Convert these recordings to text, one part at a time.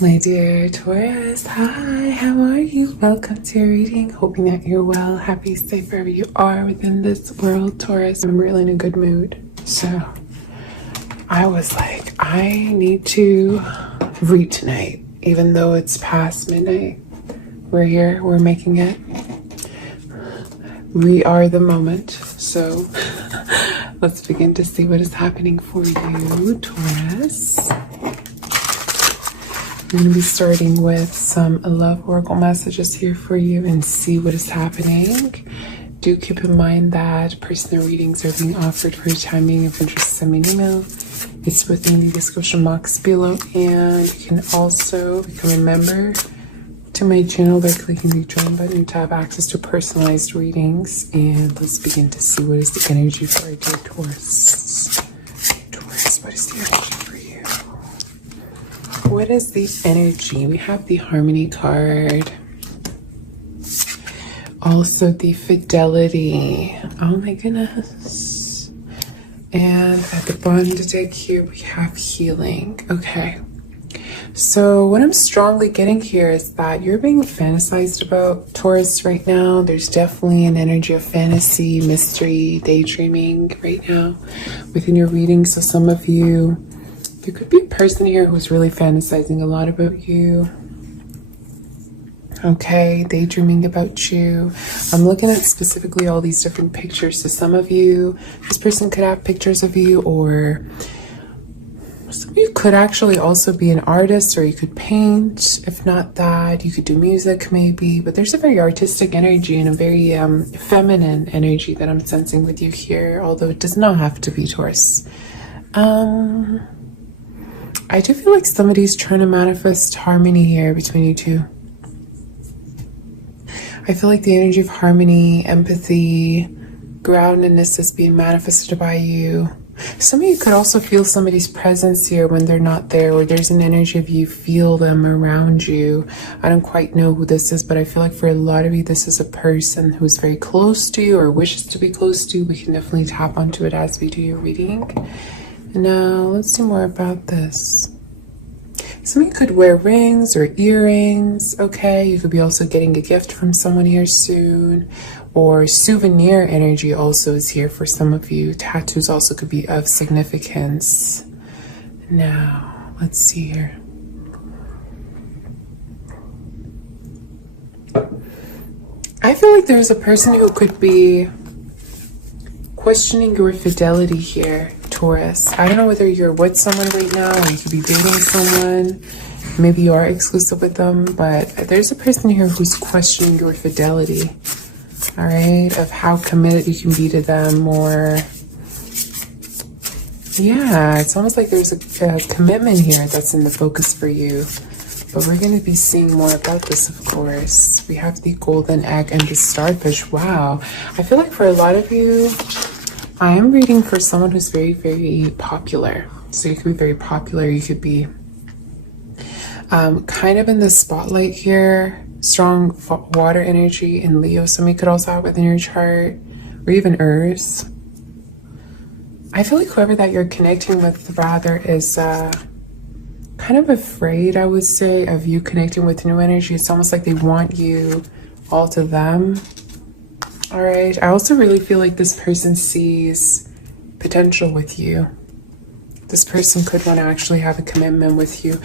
My dear Taurus, hi, how are you? Welcome to your reading. Hoping that you're well, happy, safe wherever you are within this world, Taurus. I'm really in a good mood. So I was like, I need to read tonight, even though it's past midnight. We're here, we're making it. We are the moment. So let's begin to see what is happening for you, Taurus. I'm going to be starting with some love oracle messages here for you and see what is happening. Do keep in mind that personal readings are being offered for timing of interest. Send me an email. It's within the description box below, and you can also become a member to my channel by clicking the join button to have access to personalized readings. And let's begin to see what is the energy for our dear Taurus. Taurus, what is the energy for you? What is the energy? We have the Harmony card. Also the Fidelity. Oh my goodness. And at the bottom of the deck here, we have Healing. Okay. So what I'm strongly getting here is that you're being fantasized about, Taurus, right now. There's definitely an energy of fantasy, mystery, daydreaming right now within your reading. So some of you, there could be a person here who's really fantasizing a lot about you. Okay, daydreaming about you. I'm looking at specifically all these different pictures. So some of you, this person could have pictures of you, or some of you could actually also be an artist, or you could paint. If not that, you could do music maybe. But there's a very artistic energy and a very feminine energy that I'm sensing with you here, although it does not have to be, Taurus. I do feel like somebody's trying to manifest harmony here between you two. I feel like the energy of harmony, empathy, groundedness is being manifested by you. Some of you could also feel somebody's presence here when they're not there, or there's an energy of you feel them around you. I don't quite know who this is, but I feel like for a lot of you, this is a person who's very close to you or wishes to be close to you. We can definitely tap onto it as we do your reading. Now, let's see more about this. Some of you could wear rings or earrings, okay? You could be also getting a gift from someone here soon, or souvenir energy also is here for some of you. Tattoos also could be of significance. Now, let's see here. I feel like there's a person who could be questioning your fidelity here, Taurus. I don't know whether you're with someone right now, or you could be dating someone. Maybe you are exclusive with them, but there's a person here who's questioning your fidelity, all right, of how committed you can be to them, or yeah, it's almost like there's a commitment here that's in the focus for you. But we're going to be seeing more about this, of course. We have the golden egg and the starfish. Wow. I feel like for a lot of you, I am reading for someone who's very, very popular. So you could be very popular. You could be kind of in the spotlight here. Strong water energy in Leo. Some of you could also have within your chart, or even Earth. I feel like whoever that you're connecting with, rather, is kind of afraid, I would say, of you connecting with new energy. It's almost like they want you all to them. All right. I also really feel like this person sees potential with you. This person could want to actually have a commitment with you.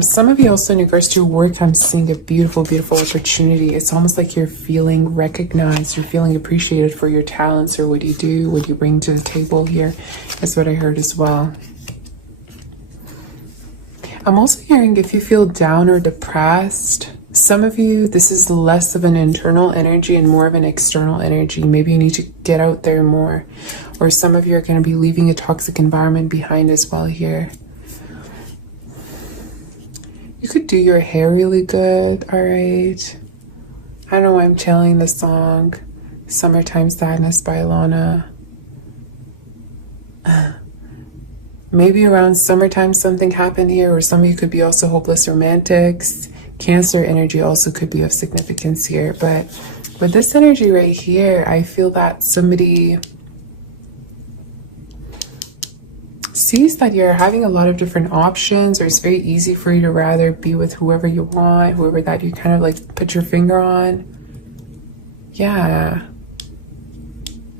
Some of you also, in regards to your work, I'm seeing a beautiful, beautiful opportunity. It's almost like you're feeling recognized. You're feeling appreciated for your talents, or what you do, what you bring to the table here. That's what I heard as well. I'm also hearing if you feel down or depressed, some of you, this is less of an internal energy and more of an external energy. Maybe you need to get out there more. Or some of you are going to be leaving a toxic environment behind as well here. You could do your hair really good, all right? I don't know why I'm channeling the song Summertime Sadness by Alana. Maybe around summertime something happened here, or some of you could be also hopeless romantics. Cancer energy also could be of significance here. But with this energy right here, I feel that somebody sees that you're having a lot of different options, or it's very easy for you to rather be with whoever you want, whoever that you kind of like put your finger on. Yeah.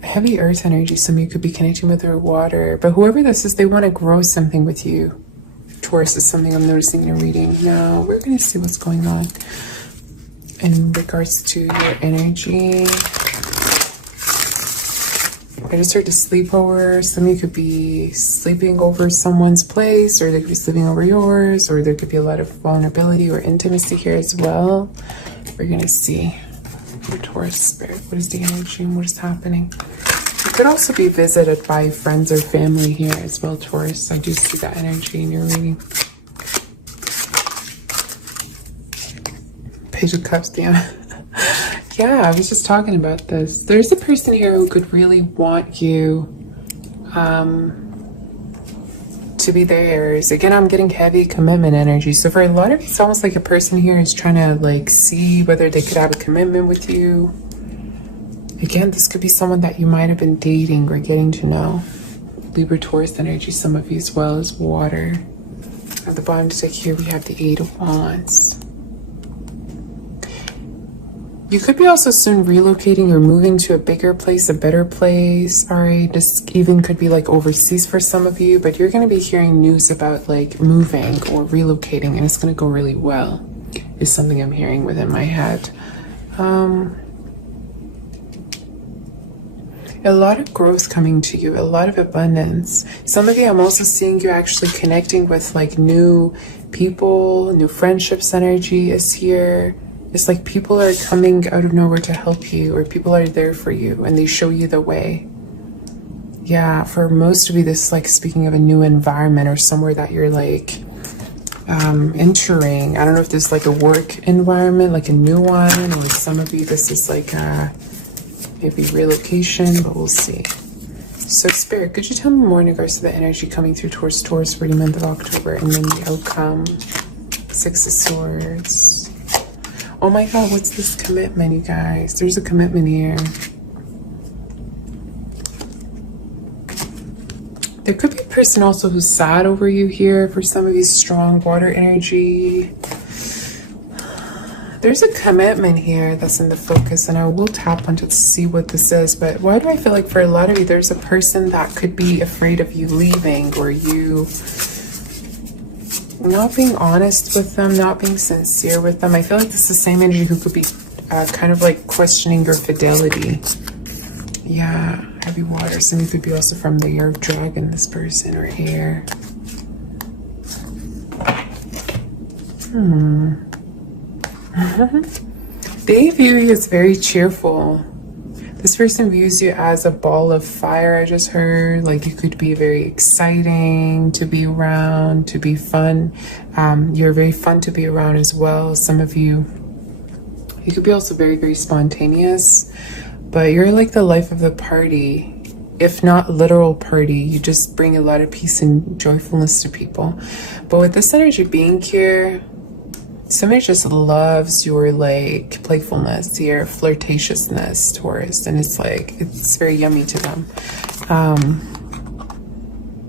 Heavy earth energy, some of you could be connecting with their water, but whoever this is, they want to grow something with you. Taurus is something I'm noticing in your reading. Now we're going to see what's going on in regards to your energy. I just heard a sleepover. Some of you could be sleeping over someone's place, or they could be sleeping over yours, or there could be a lot of vulnerability or intimacy here as well. We're going to see your Taurus spirit. What is the energy and what is happening? You could also be visited by friends or family here as well, Taurus. I do see that energy in your reading. Page of Cups, yeah. Yeah, I was just talking about this. There's a person here who could really want you to be theirs. Again, I'm getting heavy commitment energy. So for a lot of you, it's almost like a person here is trying to like see whether they could have a commitment with you. Again, this could be someone that you might have been dating or getting to know. Libra, Taurus energy, some of you as well as water. At the bottom deck here, we have the Eight of Wands. You could be also soon relocating or moving to a bigger place, a better place. All right, this even could be like overseas for some of you, but you're going to be hearing news about like moving or relocating, and it's going to go really well, is something I'm hearing within my head. A lot of growth coming to you, a lot of abundance. Some of you, I'm also seeing you actually connecting with like new people, new friendships energy is here. It's like people are coming out of nowhere to help you, or people are there for you and they show you the way. Yeah, for most of you, this is like speaking of a new environment or somewhere that you're like entering. I don't know if this is like a work environment, like a new one, or some of you, this is like maybe relocation, but we'll see. So Spirit, could you tell me more in regards to the energy coming through towards Taurus for the month of October, and then the outcome? Six of Swords. Oh my God, what's this commitment, you guys? There's a commitment here. There could be a person also who's sad over you here. For some of you, strong water energy. There's a commitment here that's in the focus, and I will tap on to see what this is. But why do I feel like for a lot of you, there's a person that could be afraid of you leaving, or you not being honest with them, not being sincere with them. I feel like this is the same energy who could be kind of like questioning your fidelity. Yeah, heavy water. Some of you could be also from the year of dragon, this person, or air. They view you as very cheerful. This person views you as a ball of fire, I just heard. Like you could be very exciting to be around, to be fun. You're very fun to be around as well. Some of you, you could be also very, very spontaneous, but you're like the life of the party. If not literal party, you just bring a lot of peace and joyfulness to people. But with this energy being here, somebody just loves your like playfulness, your flirtatiousness, Taurus, and it's like it's very yummy to them.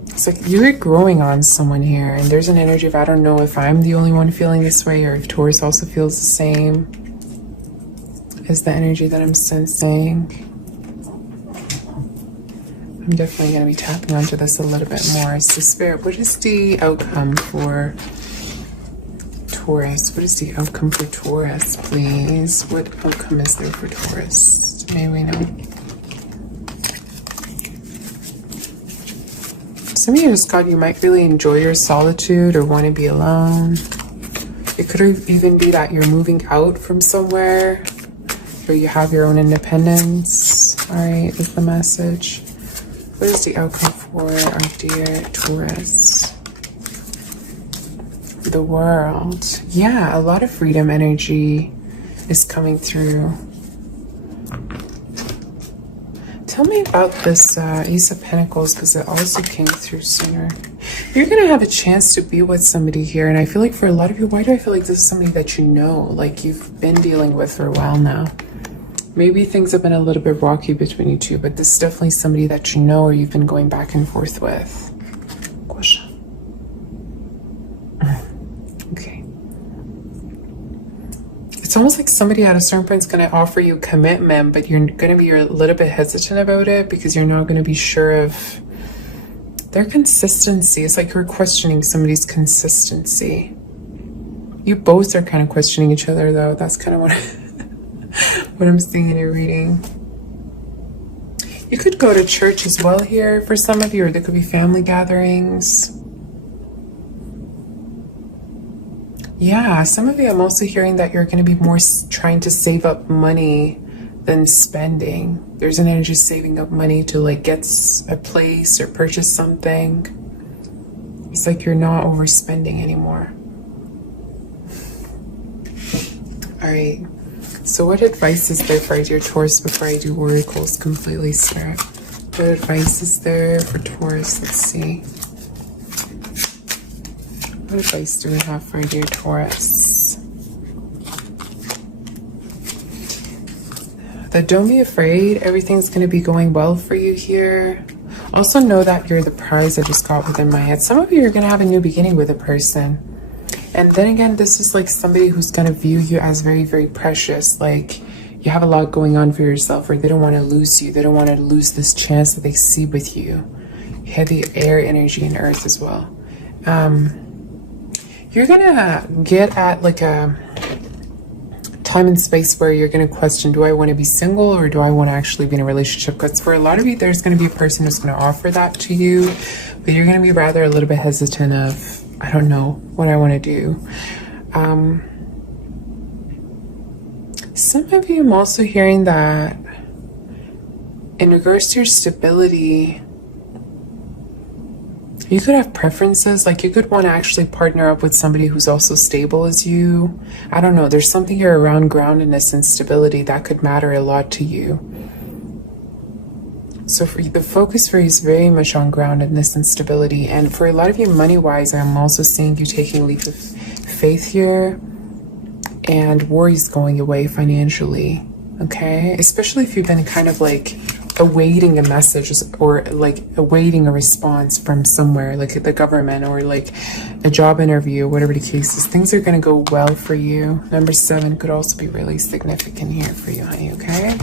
It's like you're growing on someone here, and there's an energy of, I don't know if I'm the only one feeling this way, or if Taurus also feels the same as the energy that I'm sensing. I'm definitely going to be tapping onto this a little bit more. So Spirit, what is the outcome for Taurus? What is the outcome for Taurus, please? What outcome is there for Taurus? May we know? Some of you just got, you might really enjoy your solitude or want to be alone. It could even be that you're moving out from somewhere where you have your own independence. All right, is the message. What is the outcome for our dear Taurus? The World. Yeah, a lot of freedom energy is coming through. Tell me about this Ace of Pentacles, because it also came through sooner. You're going to have a chance to be with somebody here, and I feel like for a lot of you, why do I feel like this is somebody that you know, like you've been dealing with for a while now? Maybe things have been a little bit rocky between you two, but this is definitely somebody that you know or you've been going back and forth with. almost like somebody at a certain point is going to offer you commitment, but you're going to be a little bit hesitant about it because you're not going to be sure of their consistency. It's like you're questioning somebody's consistency. You both are kind of questioning each other, though. That's kind of what, what I'm seeing in your reading. You could go to church as well here for some of you, or there could be family gatherings. Yeah, some of you, I'm also hearing that you're going to be more trying to save up money than spending. There's an energy saving up money to like get a place or purchase something. It's like you're not overspending anymore. All right. So what advice is there for our dear Taurus before I do oracles completely, Spirit? What advice is there for Taurus? Let's see. What advice do we have for our dear Taurus? That don't be afraid. Everything's going to be going well for you here. Also know that you're the prize I just got within my head. Some of you are going to have a new beginning with a person. And then again, this is like somebody who's going to view you as very, very precious. Like you have a lot going on for yourself, or they don't want to lose you. They don't want to lose this chance that they see with you. You have the air energy and earth as well. You're going to get at like a time and space where you're going to question, do I want to be single or do I want to actually be in a relationship? Because for a lot of you, there's going to be a person who's going to offer that to you, but you're going to be rather a little bit hesitant of, I don't know what I want to do. Some of you, I'm also hearing that in regards to your stability, you could have preferences. Like you could want to actually partner up with somebody who's also stable as you. I don't know. There's something here around groundedness and stability that could matter a lot to you. So for you, the focus for you is very much on groundedness and stability. And for a lot of you, money-wise, I'm also seeing you taking a leap of faith here and worries going away financially, okay? Especially if you've been kind of like awaiting a message or like awaiting a response from somewhere, like the government or like a job interview, whatever the case is. Things are going to go well for you. Number 7 could also be really significant here for you, honey, okay?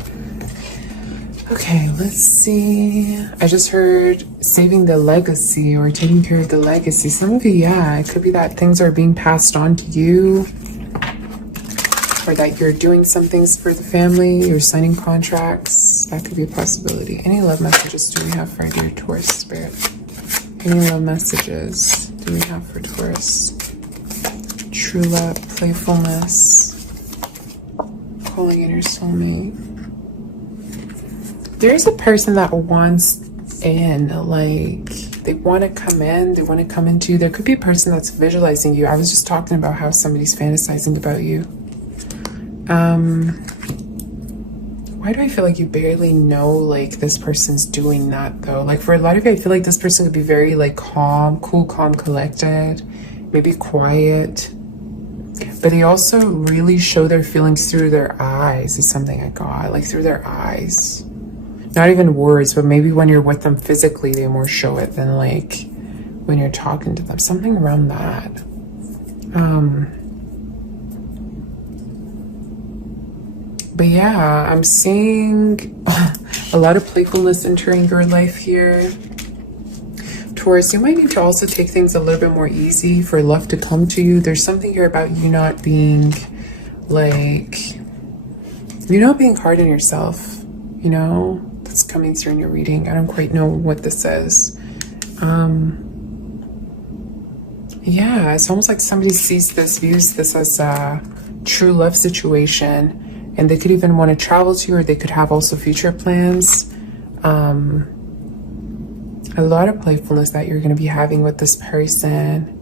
Okay, let's see. I just heard saving the legacy or taking care of the legacy. Some of you, yeah, it could be that things are being passed on to you, or that you're doing some things for the family, you're signing contracts. That could be a possibility. Any love messages do we have for our dear Taurus spirit? Any love messages do we have for Taurus? True love, playfulness, calling in your soulmate. There's a person that wants in, like they want to come in, they want to come into you. There could be a person that's visualizing you. I was just talking about how somebody's fantasizing about you. Why do I feel like you barely know like this person's doing that though? Like for a lot of you, I feel like this person could be very like calm, cool, calm, collected, maybe quiet. But they also really show their feelings through their eyes is something I got, like through their eyes. Not even words, but maybe when you're with them physically, they more show it than like when you're talking to them. Something around that. But yeah, I'm seeing a lot of playfulness entering your life here. Taurus, you might need to also take things a little bit more easy for love to come to you. There's something here about you not being like, you're not being hard on yourself, you know? That's coming through in your reading. I don't quite know what this says. Yeah, it's almost like somebody views this as a true love situation. And they could even want to travel to you, or they could have also future plans. A lot of playfulness that you're going to be having with this person.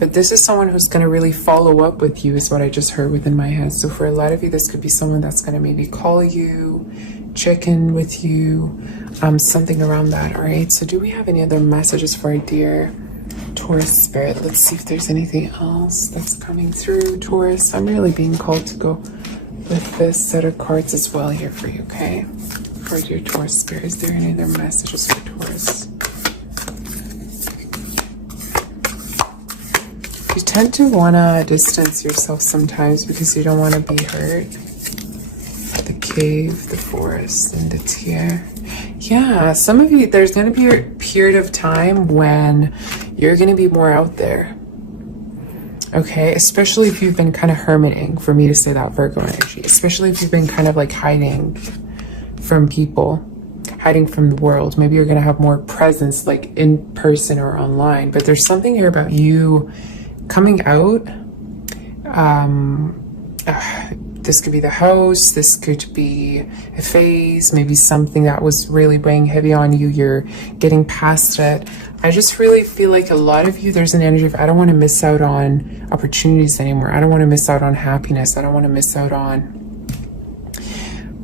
But this is someone who's going to really follow up with you is what I just heard within my head. So for a lot of you, this could be someone that's going to maybe call you, check in with you, something around that. All right. So do we have any other messages for our dear Taurus spirit? Let's see if there's anything else that's coming through, Taurus. I'm really being called to go with this set of cards as well here for you, okay? For your Taurus spirit, is there any other messages for Taurus? You tend to want to distance yourself sometimes because you don't want to be hurt. The cave, the forest, and the tear. Yeah, some of you, there's going to be a period of time when you're going to be more out there. Okay, especially if you've been kind of hermiting, for me to say that, Virgo energy. Especially if you've been kind of like hiding from people, hiding from the world. Maybe you're going to have more presence like in person or online. But there's something here about you coming out. This could be the house, this could be a phase, maybe something that was really weighing heavy on you, you're getting past it. I just really feel like a lot of you, there's an energy of, I don't want to miss out on opportunities anymore. I don't want to miss out on happiness. I don't want to miss out on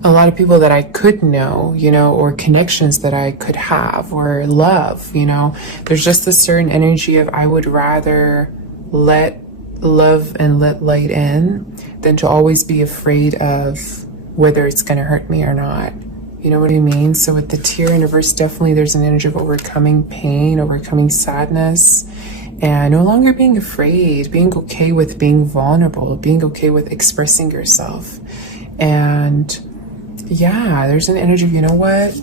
a lot of people that I could know, you know, or connections that I could have or love, you know. There's just a certain energy of, I would rather let love and let light in than to always be afraid of whether it's going to hurt me or not. You know what I mean? So with the tear in reverse, definitely there's an energy of overcoming pain, overcoming sadness, and no longer being afraid, being okay with being vulnerable, being okay with expressing yourself. And yeah, there's an energy of, you know what?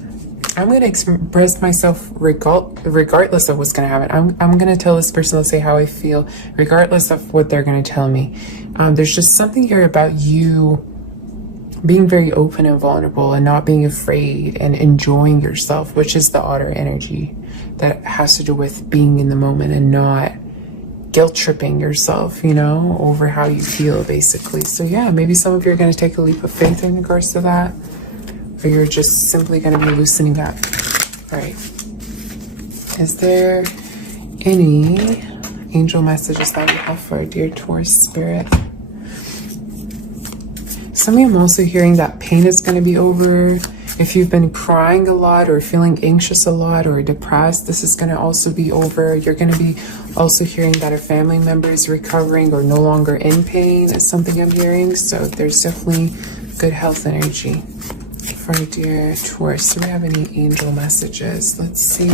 I'm going to express myself regardless of what's going to happen. I'm going to tell this person, let's say, how I feel, regardless of what they're going to tell me. There's just something here about you being very open and vulnerable and not being afraid and enjoying yourself, which is the otter energy that has to do with being in the moment and not guilt tripping yourself, you know, over how you feel, basically. So yeah, maybe some of you are going to take a leap of faith in regards to that. Or you're just simply going to be loosening up. All right. Is there any angel messages that you have for dear Taurus spirit? Some of you, I'm also hearing that pain is going to be over. If you've been crying a lot or feeling anxious a lot or depressed, this is going to also be over. You're going to be also hearing that a family member is recovering or no longer in pain is something I'm hearing. So there's definitely good health energy for dear Taurus. Do we have any angel messages? Let's see.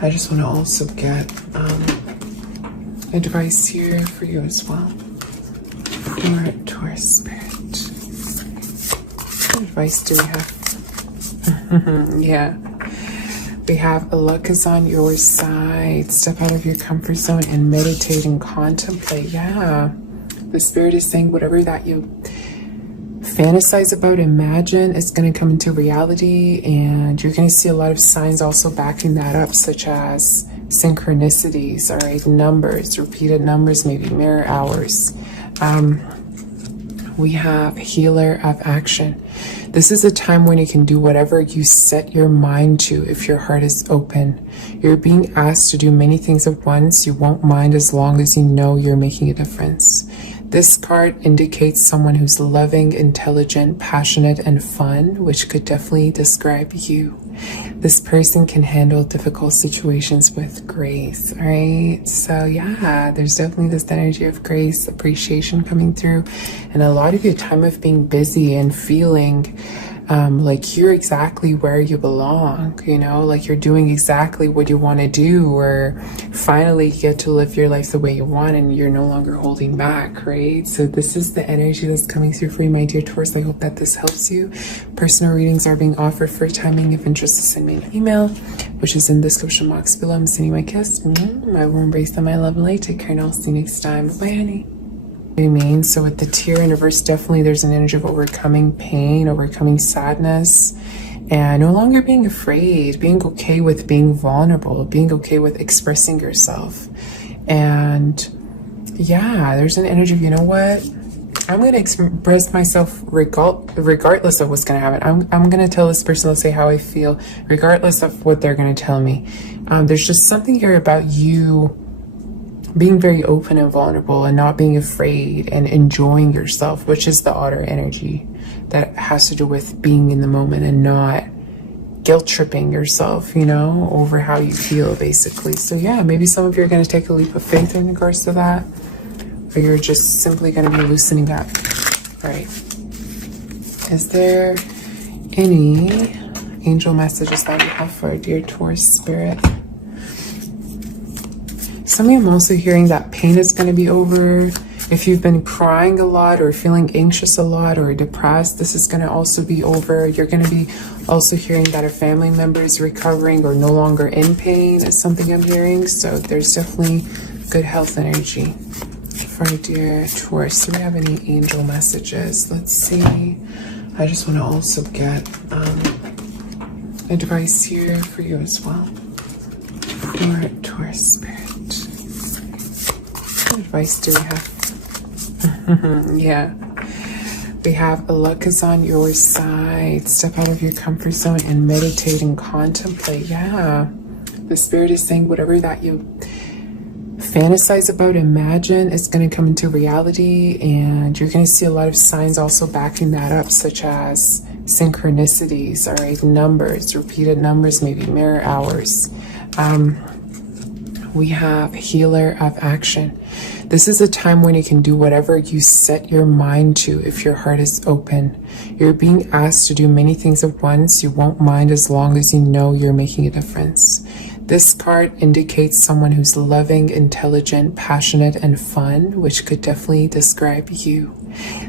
I just want to also get advice here for you as well. For Taurus spirit. What advice do we have? Yeah. We have luck is on your side. Step out of your comfort zone and meditate and contemplate. Yeah. The spirit is saying whatever that you fantasize about, imagine, it's going to come into reality, and you're going to see a lot of signs also backing that up, such as synchronicities, all right, numbers, repeated numbers, maybe mirror hours. We have healer of action. This is a time when you can do whatever you set your mind to if your heart is open. You're being asked to do many things at once. You won't mind as long as you know you're making a difference. This card indicates someone who's loving, intelligent, passionate, and fun, which could definitely describe you. This person can handle difficult situations with grace, all right? So yeah, there's definitely this energy of grace, appreciation coming through, and a lot of your time of being busy and feeling like you're exactly where you belong, you know, like you're doing exactly what you want to do, or finally you get to live your life the way you want and you're no longer holding back, right? So this is the energy that's coming through for you, my dear Taurus. I hope that this helps you. Personal readings are being offered for timing. If interested, send me an email, which is in the description box below. I'm sending you my kiss, my warm embrace, and my love and light. Take care, and I'll see you next time. Bye, honey. What I mean? So with the tear in reverse, definitely there's an energy of overcoming pain, overcoming sadness, and no longer being afraid, being okay with being vulnerable, being okay with expressing yourself. And yeah, there's an energy of, you know what? I'm going to express myself regardless of what's going to happen. I'm going to tell this person, let's say, how I feel, regardless of what they're going to tell me. There's just something here about you being very open and vulnerable and not being afraid and enjoying yourself, which is the otter energy that has to do with being in the moment and not guilt tripping yourself, you know, over how you feel, basically. So yeah, maybe some of you are going to take a leap of faith in regards to that, or you're just simply going to be loosening up. All right. Is there any angel messages that you have for dear Taurus spirit? Some of you, I'm also hearing that pain is going to be over. If you've been crying a lot or feeling anxious a lot or depressed, this is going to also be over. You're going to be also hearing that a family member is recovering or no longer in pain is something I'm hearing. So there's definitely good health energy for dear Taurus. Do we have any angel messages? Let's see. I just want to also get advice here for you as well. For Taurus spirit. What advice do we have? Yeah. We have luck is on your side. Step out of your comfort zone and meditate and contemplate. Yeah. The spirit is saying whatever that you fantasize about, imagine, it's going to come into reality, and you're going to see a lot of signs also backing that up, such as synchronicities, all right, numbers, repeated numbers, maybe mirror hours. We have healer of action. This is a time when you can do whatever you set your mind to if your heart is open. You're being asked to do many things at once. You won't mind as long as you know you're making a difference. This card indicates someone who's loving, intelligent, passionate, and fun, which could definitely describe you.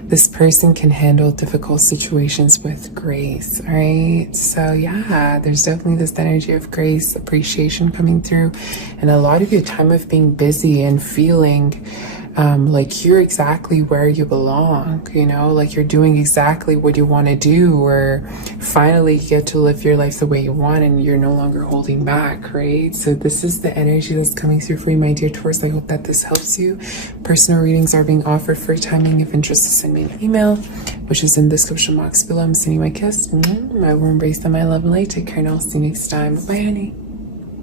This person can handle difficult situations with grace, all right? So yeah, there's definitely this energy of grace, appreciation coming through, and a lot of your time of being busy and feeling like you're exactly where you belong, you know, like you're doing exactly what you want to do, or finally you get to live your life the way you want and you're no longer holding back, right? So this is the energy that's coming through for you, my dear Taurus. I hope that this helps you. Personal readings are being offered for timing. If interested, send me an email, which is in the description box below. I'm sending you my kiss, my warm embrace, and my love and light. Take care, and I'll see you next time. Bye, honey.